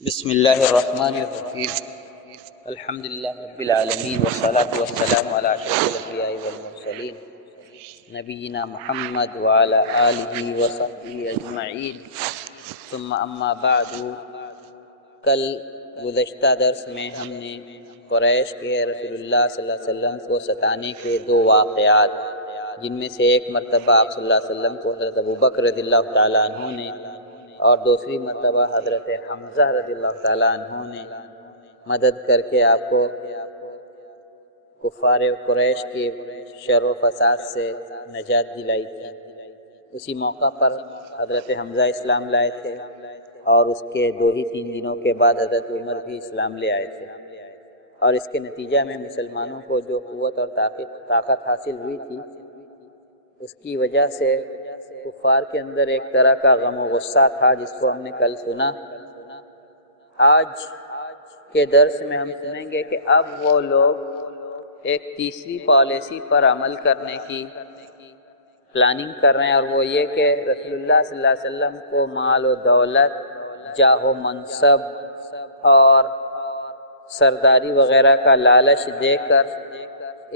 بسم اللہ الرحمن الرحیم الحمد للہ رب العالمین والصلاة والسلام علی اشرف الانبیاء والمرسلین نبینا محمد وعلی آلہ وصحبہ اجمعین ثم اما بعد۔ کل گزشتہ درس میں ہم نے قریش کے رسول اللہ صلی اللہ علیہ وسلم کو ستانے کے دو واقعات، جن میں سے ایک مرتبہ آپ صلی اللہ علیہ وسلم کو حضرت ابوبکر رضی اللہ تعالیٰ عنہ نے اور دوسری مرتبہ حضرت حمزہ رضی اللہ تعالیٰ عنہ نے مدد کر کے آپ کو کفار قریش کے شر و فساد سے نجات دلائی تھی۔ اسی موقع پر حضرت حمزہ اسلام لائے تھے اور اس کے 2-3 دنوں کے بعد حضرت عمر بھی اسلام لے آئے تھے، اور اس کے نتیجہ میں مسلمانوں کو جو قوت اور طاقت حاصل ہوئی تھی، اس کی وجہ سے کفار کے اندر ایک طرح کا غم و غصہ تھا، جس کو ہم نے کل سنا۔ آج کے درس میں ہم سنیں گے کہ اب وہ لوگ ایک تیسری پالیسی پر عمل کرنے کی پلاننگ کر رہے ہیں، اور وہ یہ کہ رسول اللہ صلی اللہ علیہ وسلم کو مال و دولت، جاہ و منصب اور سرداری وغیرہ کا لالچ دے کر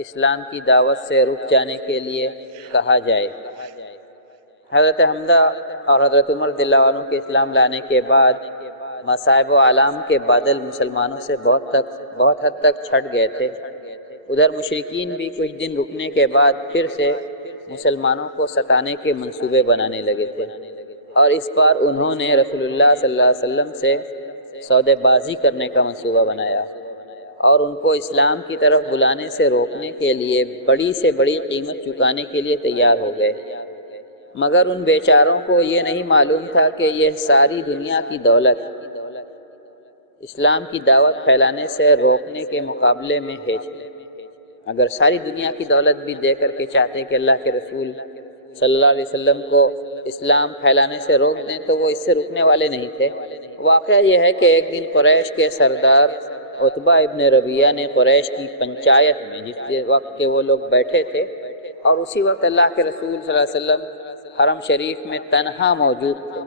اسلام کی دعوت سے رک جانے کے لیے کہا جائے۔ حضرت حمزہ اور حضرت عمر رضی اللہ عنہ کے اسلام لانے کے بعد مصائب و آلام کے بادل مسلمانوں سے بہت حد تک چھٹ گئے تھے۔ ادھر مشرکین بھی کچھ دن رکنے کے بعد پھر سے مسلمانوں کو ستانے کے منصوبے بنانے لگے تھے، اور اس بار انہوں نے رسول اللہ صلی اللہ علیہ وسلم سے سودے بازی کرنے کا منصوبہ بنایا اور ان کو اسلام کی طرف بلانے سے روکنے کے لیے بڑی سے بڑی قیمت چکانے کے لیے تیار ہو گئے، مگر ان بیچاروں کو یہ نہیں معلوم تھا کہ یہ ساری دنیا کی دولت اسلام کی دعوت پھیلانے سے روکنے کے مقابلے میں ہے۔ اگر ساری دنیا کی دولت بھی دے کر کے چاہتے کہ اللہ کے رسول صلی اللہ علیہ وسلم کو اسلام پھیلانے سے روک دیں تو وہ اس سے رکنے والے نہیں تھے۔ واقعہ یہ ہے کہ ایک دن قریش کے سردار عتبہ ابن ربیعہ نے قریش کی پنچایت میں، جس وقت کے وہ لوگ بیٹھے تھے، اور اسی وقت اللہ کے رسول صلی اللہ علیہ وسلم حرم شریف میں تنہا موجود تھے،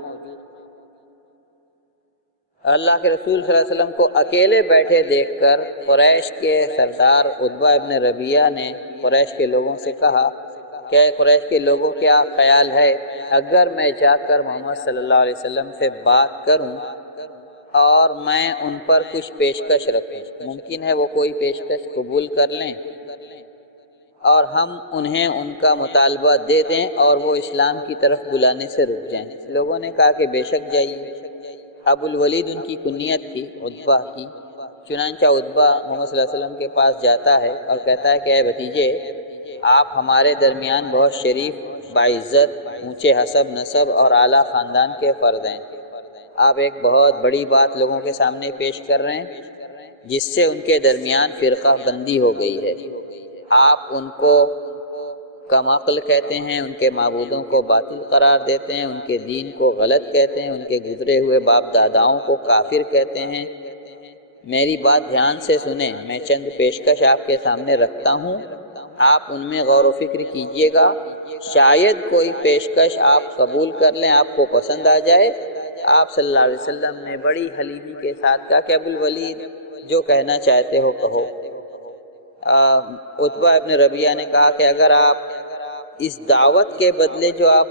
اللہ کے رسول صلی اللہ علیہ وسلم کو اکیلے بیٹھے دیکھ کر قریش کے سردار عتبہ ابن ربیعہ نے قریش کے لوگوں سے کہا کہ قریش کے لوگوں کیا خیال ہے اگر میں جا کر محمد صلی اللہ علیہ وسلم سے بات کروں اور میں ان پر کچھ پیشکش رکھوں؟ ممکن ہے وہ کوئی پیشکش قبول کر لیں اور ہم انہیں ان کا مطالبہ دے دیں اور وہ اسلام کی طرف بلانے سے رک جائیں۔ لوگوں نے کہا کہ بے شک جائیے۔ ابو الولید ان کی کنیت تھی عتبہ کی، چنانچہ عتبہ محمد صلی اللہ علیہ وسلم کے پاس جاتا ہے اور کہتا ہے کہ اے بھتیجے، آپ ہمارے درمیان بہت شریف، باعزت، اونچے حسب نسب اور اعلیٰ خاندان کے فرد ہیں۔ آپ ایک بہت بڑی بات لوگوں کے سامنے پیش کر رہے ہیں جس سے ان کے درمیان فرقہ بندی ہو گئی ہے۔ آپ ان کو کم عقل کہتے ہیں، ان کے معبودوں کو باطل قرار دیتے ہیں، ان کے دین کو غلط کہتے ہیں، ان کے گزرے ہوئے باپ داداؤں کو کافر کہتے ہیں۔ میری بات دھیان سے سنیں، میں چند پیشکش آپ کے سامنے رکھتا ہوں، آپ ان میں غور و فکر کیجئے گا، شاید کوئی پیشکش آپ قبول کر لیں، آپ کو پسند آ جائے۔ آپ صلی اللہ علیہ وسلم نے بڑی حلیمی کے ساتھ کہا کہ ابو الولید جو کہنا چاہتے ہو کہو۔ عتبہ ابن ربیعہ نے کہا کہ اگر آپ اس دعوت کے بدلے جو آپ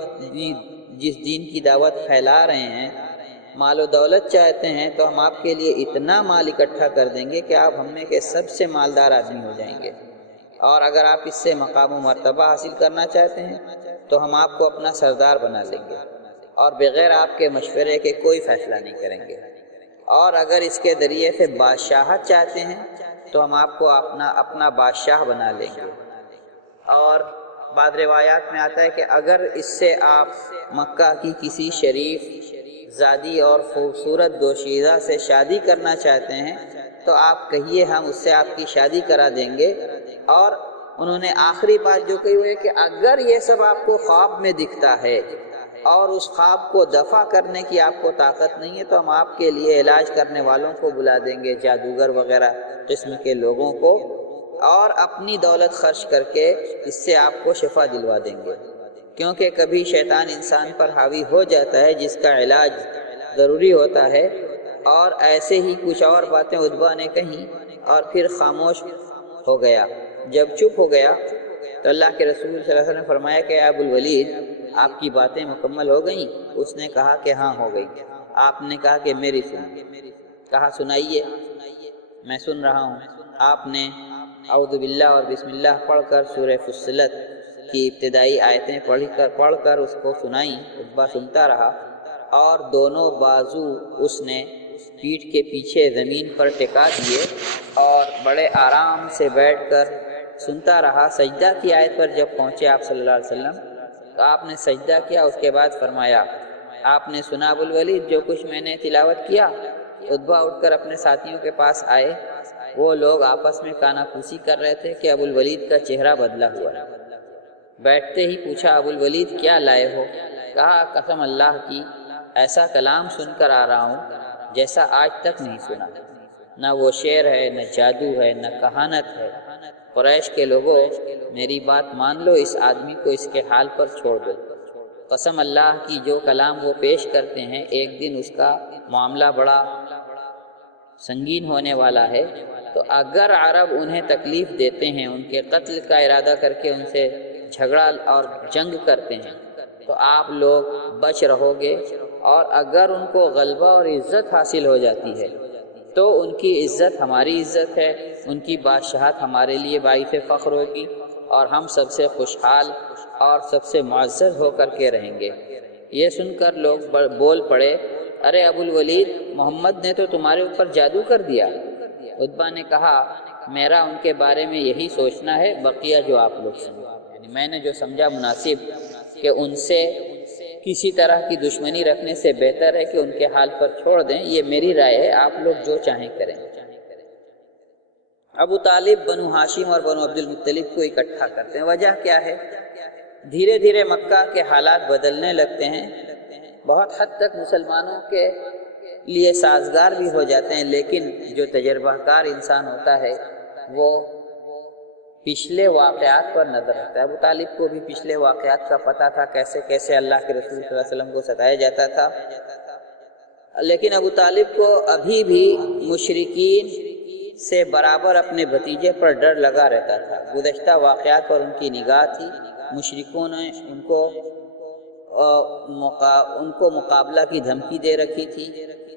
جس دین کی دعوت پھیلا رہے ہیں مال و دولت چاہتے ہیں تو ہم آپ کے لیے اتنا مال اکٹھا کر دیں گے کہ آپ ہم میں کے سب سے مالدار آدمی ہو جائیں گے، اور اگر آپ اس سے مقام و مرتبہ حاصل کرنا چاہتے ہیں تو ہم آپ کو اپنا سردار بنا لیں گے اور بغیر آپ کے مشورے کے کوئی فیصلہ نہیں کریں گے، اور اگر اس کے ذریعے سے بادشاہت چاہتے ہیں تو ہم آپ کو اپنا بادشاہ بنا لیں گے، اور بعض روایات میں آتا ہے کہ اگر اس سے آپ مکہ کی کسی شریف زادی اور خوبصورت دوشیزہ سے شادی کرنا چاہتے ہیں تو آپ کہیے ہم اس سے آپ کی شادی کرا دیں گے۔ اور انہوں نے آخری بات جو کہی وہ ہے کہ اگر یہ سب آپ کو خواب میں دکھتا ہے اور اس خواب کو دفع کرنے کی آپ کو طاقت نہیں ہے تو ہم آپ کے لیے علاج کرنے والوں کو بلا دیں گے، جادوگر وغیرہ قسم کے لوگوں کو، اور اپنی دولت خرچ کر کے اس سے آپ کو شفا دلوا دیں گے، کیونکہ کبھی شیطان انسان پر حاوی ہو جاتا ہے جس کا علاج ضروری ہوتا ہے اور ایسے ہی کچھ اور باتیں عتبہ نے کہیں اور پھر خاموش ہو گیا۔ جب چپ ہو گیا تو اللہ کے رسول صلی اللہ علیہ وسلم نے فرمایا کہ ابو الولید آپ کی باتیں مکمل ہو گئیں؟ اس نے کہا کہ ہاں ہو گئی۔ آپ نے کہا کہ میری سنیں۔ کہا سنائیے، میں سن رہا ہوں۔ آپ نے اعوذ باللہ اور بسم اللہ پڑھ کر سورہ فصلت کی ابتدائی آیتیں پڑھ کر اس کو سنائیں۔ عتبہ سنتا رہا اور دونوں بازو اس نے پیٹھ کے پیچھے زمین پر ٹکا دیے اور بڑے آرام سے بیٹھ کر سنتا رہا۔ سجدہ کی آیت پر جب پہنچے آپ صلی اللہ علیہ وسلم تو آپ نے سجدہ کیا، اس کے بعد فرمایا آپ نے سنا ابو الولید جو کچھ میں نے تلاوت کیا؟ عتبہ اٹھ کر اپنے ساتھیوں کے پاس آئے، وہ لوگ آپس میں کانا پھوسی کر رہے تھے کہ ابو الولید کا چہرہ بدلا ہوا۔ بیٹھتے ہی پوچھا ابو الولید کیا لائے ہو؟ کہا قسم اللہ کی ایسا کلام سن کر آ رہا ہوں جیسا آج تک نہیں سنا، نہ وہ شعر ہے، نہ جادو ہے، نہ کہانت ہے۔ قریش کے لوگوں میری بات مان لو، اس آدمی کو اس کے حال پر چھوڑ دو۔ قسم اللہ کی جو کلام وہ پیش کرتے ہیں ایک دن اس کا معاملہ بڑا سنگین ہونے والا ہے، تو اگر عرب انہیں تکلیف دیتے ہیں، ان کے قتل کا ارادہ کر کے ان سے جھگڑا اور جنگ کرتے ہیں تو آپ لوگ بچ رہو گے، اور اگر ان کو غلبہ اور عزت حاصل ہو جاتی ہے تو ان کی عزت ہماری عزت ہے، ان کی بادشاہت ہمارے لیے باعث فخر ہوگی، اور ہم سب سے خوشحال اور سب سے معزز ہو کر کے رہیں گے۔ یہ سن کر لوگ بول پڑے ارے ابو الولید، محمد نے تو تمہارے اوپر جادو کر دیا۔ عتبہ نے کہا میرا ان کے بارے میں یہی سوچنا ہے، بقیہ جو آپ لوگ سمجھیں، یعنی میں نے جو سمجھا مناسب کہ ان سے کسی طرح کی دشمنی رکھنے سے بہتر ہے کہ ان کے حال پر چھوڑ دیں، یہ میری رائے ہے، آپ لوگ جو چاہیں کریں۔ ابو طالب بنو ہاشم اور بنو عبد المطلب کو اکٹھا کرتے ہیں۔ وجہ کیا ہے؟ دھیرے دھیرے مکہ کے حالات بدلنے لگتے ہیں، بہت حد تک مسلمانوں کے لیے سازگار بھی ہو جاتے ہیں، لیکن جو تجربہ کار انسان ہوتا ہے وہ پچھلے واقعات پر نظر رکھتا ہے۔ ابو طالب کو بھی پچھلے واقعات کا پتہ تھا، کیسے کیسے اللہ کے رسول صلی اللہ علیہ وسلم کو ستایا جاتا تھا، لیکن ابو طالب کو ابھی بھی مشرکین سے برابر اپنے بھتیجے پر ڈر لگا رہتا تھا۔ گزشتہ واقعات پر ان کی نگاہ تھی، مشرکوں نے ان کو مقابلہ کی دھمکی دے رکھی تھی،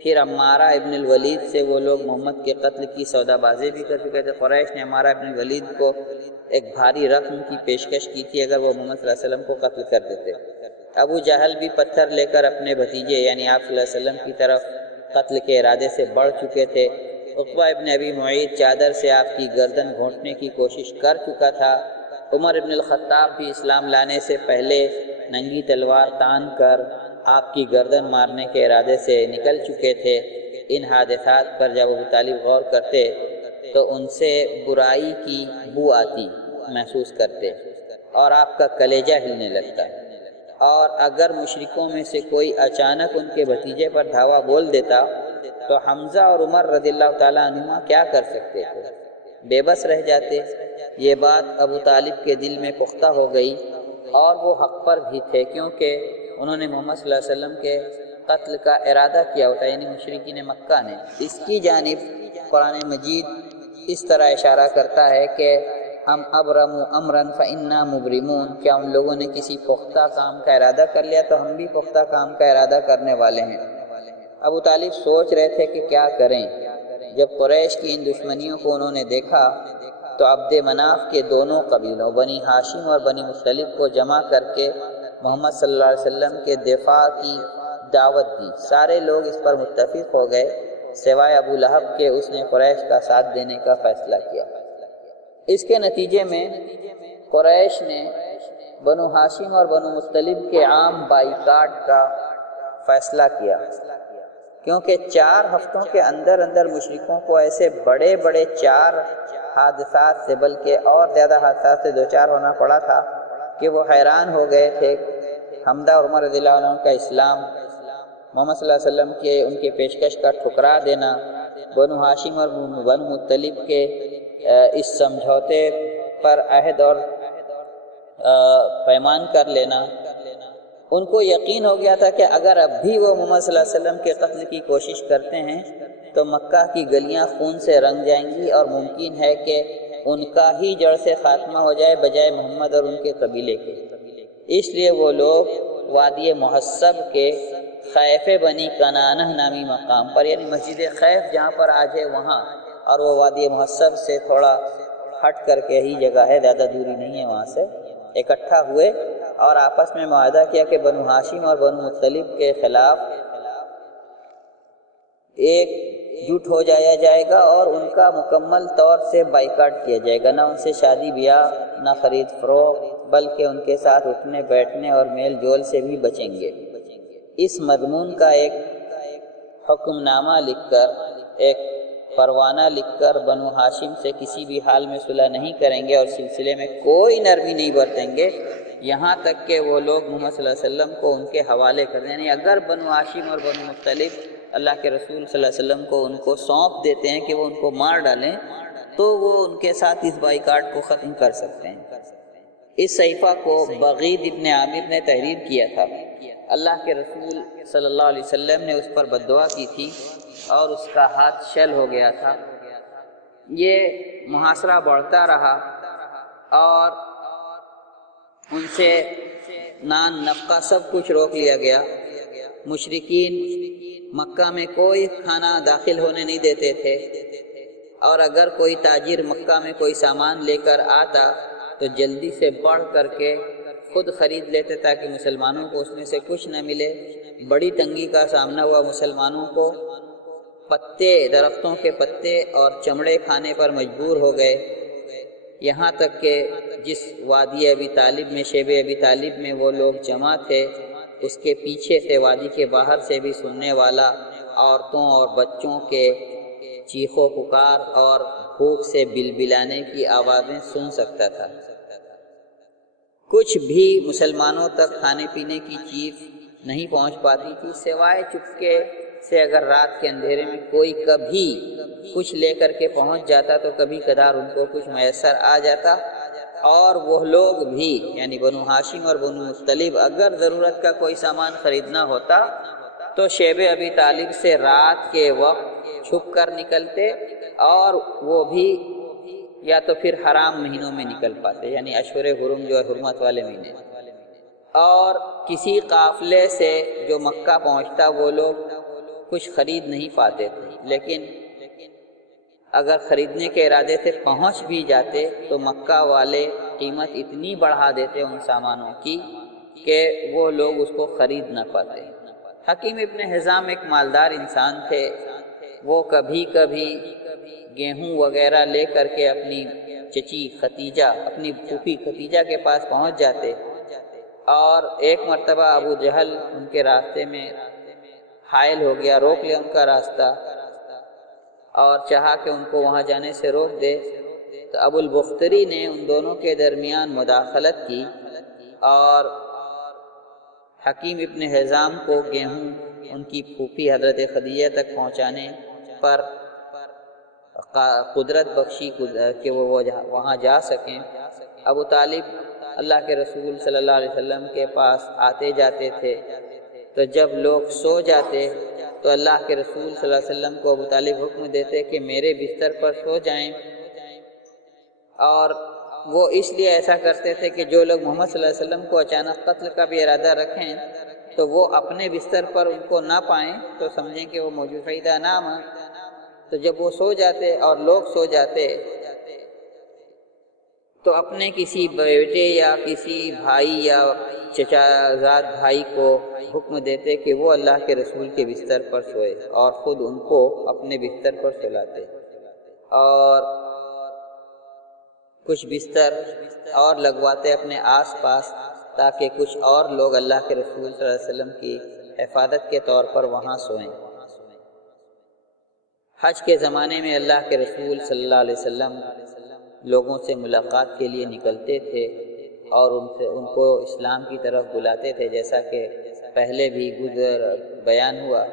پھر عمارہ ابن الولید سے وہ لوگ محمد کے قتل کی سودا بازی بھی کر چکے تھے۔ قریش نے عمارہ ابن الولید کو ایک بھاری رقم کی پیشکش کی تھی اگر وہ محمد صلی اللہ علیہ وسلم کو قتل کر دیتے۔ ابو جہل بھی پتھر لے کر اپنے بھتیجے یعنی آپ صلی اللہ علیہ وسلم کی طرف قتل کے ارادے سے بڑھ چکے تھے۔ عقبہ ابن ابی معیط چادر سے آپ کی گردن گھونٹنے کی کوشش کر چکا تھا۔ عمر ابن الخطاب بھی اسلام لانے سے پہلے ننگی تلوار تان کر آپ کی گردن مارنے کے ارادے سے نکل چکے تھے۔ ان حادثات پر جب ابو طالب غور کرتے تو ان سے برائی کی بو آتی محسوس کرتے اور آپ کا کلیجہ ہلنے لگتا، اور اگر مشرکوں میں سے کوئی اچانک ان کے بھتیجے پر دھاوا بول دیتا تو حمزہ اور عمر رضی اللہ تعالیٰ عنہما کیا کر سکتے تھے؟ بے بس رہ جاتے۔ یہ بات ابو طالب کے دل میں پختہ ہو گئی، اور وہ حق پر بھی تھے کیونکہ انہوں نے محمد صلی اللہ علیہ وسلم کے قتل کا ارادہ کیا ہوتا، یعنی مشرکین مکہ نے۔ اس کی جانب قرآن مجید اس طرح اشارہ کرتا ہے کہ ہم ابرموا امرا فانا مبرمون، کیا ان لوگوں نے کسی پختہ کام کا ارادہ کر لیا تو ہم بھی پختہ کام کا ارادہ کرنے والے ہیں۔ ابو طالب سوچ رہے تھے کہ کیا کریں۔ جب قریش کی ان دشمنیوں کو انہوں نے دیکھا تو عبد مناف کے دونوں قبیلوں بنی ہاشم اور بنی مطلب کو جمع کر کے محمد صلی اللہ علیہ وسلم کے دفاع کی دعوت دی۔ سارے لوگ اس پر متفق ہو گئے سوائے ابو لہب کے، اس نے قریش کا ساتھ دینے کا فیصلہ کیا۔ اس کے نتیجے میں قریش نے بنو ہاشم اور بنو مطلب کے عام بائیکاٹ کا فیصلہ کیا، کیونکہ 4 ہفتوں کے اندر اندر مشرکوں کو ایسے بڑے بڑے 4 حادثات سے بلکہ اور زیادہ حادثات سے دوچار ہونا پڑا تھا کہ وہ حیران ہو گئے تھے۔ حمزہ اور عمر رضی اللہ عنہ کا اسلام، محمد صلی اللہ علیہ وسلم کے ان کے پیشکش کا ٹھکرا دینا، بنو ہاشم اور بنو مطلب کے اس سمجھوتے پر عہد اور پیمان کر لینا، ان کو یقین ہو گیا تھا کہ اگر اب بھی وہ محمد صلی اللہ علیہ وسلم کے قتل کی کوشش کرتے ہیں تو مکہ کی گلیاں خون سے رنگ جائیں گی اور ممکن ہے کہ ان کا ہی جڑ سے خاتمہ ہو جائے بجائے محمد اور ان کے قبیلے کے۔ اس لیے وہ لوگ وادی محصب کے خیف بنی کنانہ نامی مقام پر، یعنی مسجد خیف جہاں پر آج ہے وہاں، اور وہ وادی محصب سے تھوڑا ہٹ کر کے ہی جگہ ہے، زیادہ دوری نہیں ہے، وہاں سے اکٹھا ہوئے اور آپس میں معاہدہ کیا کہ بنو ہاشم اور بنو مطلب کے خلاف ایک جٹ ہو جایا جائے گا اور ان کا مکمل طور سے بائیکاٹ کیا جائے گا، نہ ان سے شادی بیاہ نہ خرید فروخت، بلکہ ان کے ساتھ اٹھنے بیٹھنے اور میل جول سے بھی بچیں گے۔ اس مضمون کا ایک حکم نامہ لکھ کر، ایک پروانہ لکھ کر بنو ہاشم سے کسی بھی حال میں صلح نہیں کریں گے اور سلسلے میں کوئی نرمی نہیں برتیں گے یہاں تک کہ وہ لوگ محمد صلی اللہ علیہ وسلم کو ان کے حوالے کر دیں۔ یعنی اگر بنو ہاشم اور بنو مطلب اللہ کے رسول صلی اللہ علیہ وسلم کو ان کو سونپ دیتے ہیں کہ وہ ان کو مار ڈالیں تو وہ ان کے ساتھ اس بائیکاٹ کو ختم کر سکتے ہیں۔ اس صحیفہ کو بغید ابن عامر نے تحریر کیا تھا۔ اللہ کے رسول صلی اللہ علیہ وسلم نے اس پر بددعا کی تھی اور اس کا ہاتھ شل ہو گیا تھا۔ یہ محاصرہ بڑھتا رہا اور ان سے نان نفقہ سب کچھ روک لیا گیا۔ مشرکین مکہ میں کوئی کھانا داخل ہونے نہیں دیتے تھے، اور اگر کوئی تاجر مکہ میں کوئی سامان لے کر آتا تو جلدی سے بڑھ کر کے خود خرید لیتے تاکہ مسلمانوں کو اس میں سے کچھ نہ ملے۔ بڑی تنگی کا سامنا ہوا مسلمانوں کو، پتے، درختوں کے پتے اور چمڑے کھانے پر مجبور ہو گئے، یہاں تک کہ جس وادی ابی طالب میں، شیب ابی طالب میں وہ لوگ جمع تھے، اس کے پیچھے سے وادی کے باہر سے بھی سننے والا عورتوں اور بچوں کے چیخ و پکار اور بھوک سے بلبلانے کی آوازیں سن سکتا تھا۔ کچھ بھی مسلمانوں تک کھانے پینے کی چیز نہیں پہنچ پاتی تھی، سوائے چپکے سے اگر رات کے اندھیرے میں کوئی کبھی کچھ لے کر کے پہنچ جاتا تو کبھی کدار ان کو کچھ میسر آ جاتا، اور وہ لوگ بھی یعنی بنو ہاشم اور بنو مطلب اگر ضرورت کا کوئی سامان خریدنا ہوتا تو شیب ابی طالب سے رات کے وقت چھپ کر نکلتے، اور وہ بھی یا تو پھر حرام مہینوں میں نکل پاتے، یعنی اشہر حرم جو ہے حرمت والے مہینے، اور کسی قافلے سے جو مکہ پہنچتا وہ لوگ کچھ خرید نہیں پاتے تھے، لیکن اگر خریدنے کے ارادے سے پہنچ بھی جاتے تو مکہ والے قیمت اتنی بڑھا دیتے ان سامانوں کی کہ وہ لوگ اس کو خرید نہ پاتے۔ حکیم ابن حزام ایک مالدار انسان تھے، وہ کبھی کبھی گیہوں وغیرہ لے کر کے اپنی چچی ختیجہ، اپنی پھوپھی ختیجہ کے پاس پہنچ جاتے، اور ایک مرتبہ ابو جہل ان کے راستے میں حائل ہو گیا، روک لیا ان کا راستہ اور چاہا کہ ان کو وہاں جانے سے روک دے، تو ابو البختری نے ان دونوں کے درمیان مداخلت کی اور حکیم ابن حزام کو گیہوں ان کی پھوپھی حضرت خدیجہ تک پہنچانے پر قدرت بخشی کہ وہ وہاں جا سکیں۔ ابو طالب اللہ کے رسول صلی اللہ علیہ وسلم کے پاس آتے جاتے تھے، تو جب لوگ سو جاتے تو اللہ کے رسول صلی اللہ علیہ وسلم کو ابو طالب حکم دیتے کہ میرے بستر پر سو جائیں، اور وہ اس لیے ایسا کرتے تھے کہ جو لوگ محمد صلی اللہ علیہ وسلم کو اچانک قتل کا بھی ارادہ رکھیں تو وہ اپنے بستر پر ان کو نہ پائیں تو سمجھیں کہ وہ موجودہ نام ہے، تو جب وہ سو جاتے اور لوگ سو جاتے تو اپنے کسی بیٹے یا کسی بھائی یا چچا زاد بھائی کو حکم دیتے کہ وہ اللہ کے رسول کے بستر پر سوئے، اور خود ان کو اپنے بستر پر سلاتے، اور کچھ بستر اور لگواتے اپنے آس پاس تاکہ کچھ اور لوگ اللہ کے رسول صلی اللہ علیہ وسلم کی حفاظت کے طور پر وہاں سوئیں۔ حج کے زمانے میں اللہ کے رسول صلی اللہ علیہ وسلم لوگوں سے ملاقات کے لیے نکلتے تھے اور ان کو اسلام کی طرف بلاتے تھے، جیسا کہ پہلے بھی بیان ہوا،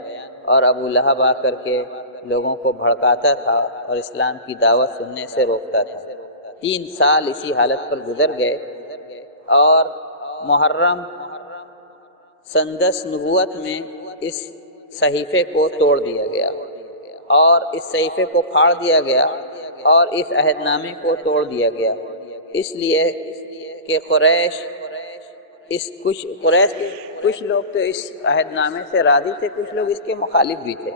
اور ابو لہب آ کر کے لوگوں کو بھڑکاتا تھا اور اسلام کی دعوت سننے سے روکتا تھا۔ 3 سال اسی حالت پر گزر گئے، اور محرم سندس نبوت میں اس صحیفے کو توڑ دیا گیا اور اس صحیفے کو پھاڑ دیا گیا اور اس عہد نامے کو توڑ دیا گیا، اس لیے کہ قریش کے کچھ لوگ تو اس عہد نامے سے راضی تھے، کچھ لوگ اس کے مخالف بھی تھے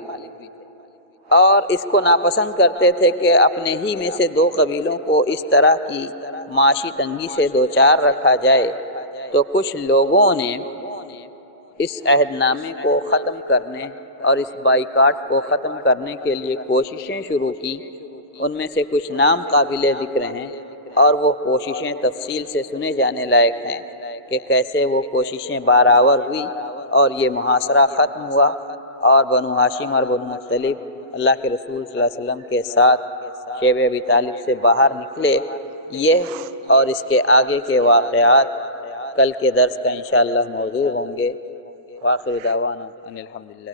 اور اس کو ناپسند کرتے تھے کہ اپنے ہی میں سے دو قبیلوں کو اس طرح کی معاشی تنگی سے دوچار رکھا جائے۔ تو کچھ لوگوں نے اس عہد نامے کو ختم کرنے اور اس بائیکاٹ کو ختم کرنے کے لیے کوششیں شروع کی۔ ان میں سے کچھ نام قابل ذکر ہیں اور وہ کوششیں تفصیل سے سنے جانے لائق ہیں کہ کیسے وہ کوششیں بارآور ہوئی اور یہ محاصرہ ختم ہوا اور بنو ہاشم اور بنو مطلب اللہ کے رسول صلی اللہ علیہ وسلم کے ساتھ شیب ابی طالب سے باہر نکلے۔ یہ اور اس کے آگے کے واقعات کل کے درس کا انشاءاللہ موضوع ہوں گے۔ وآخر دعوانا ان الحمدللہ۔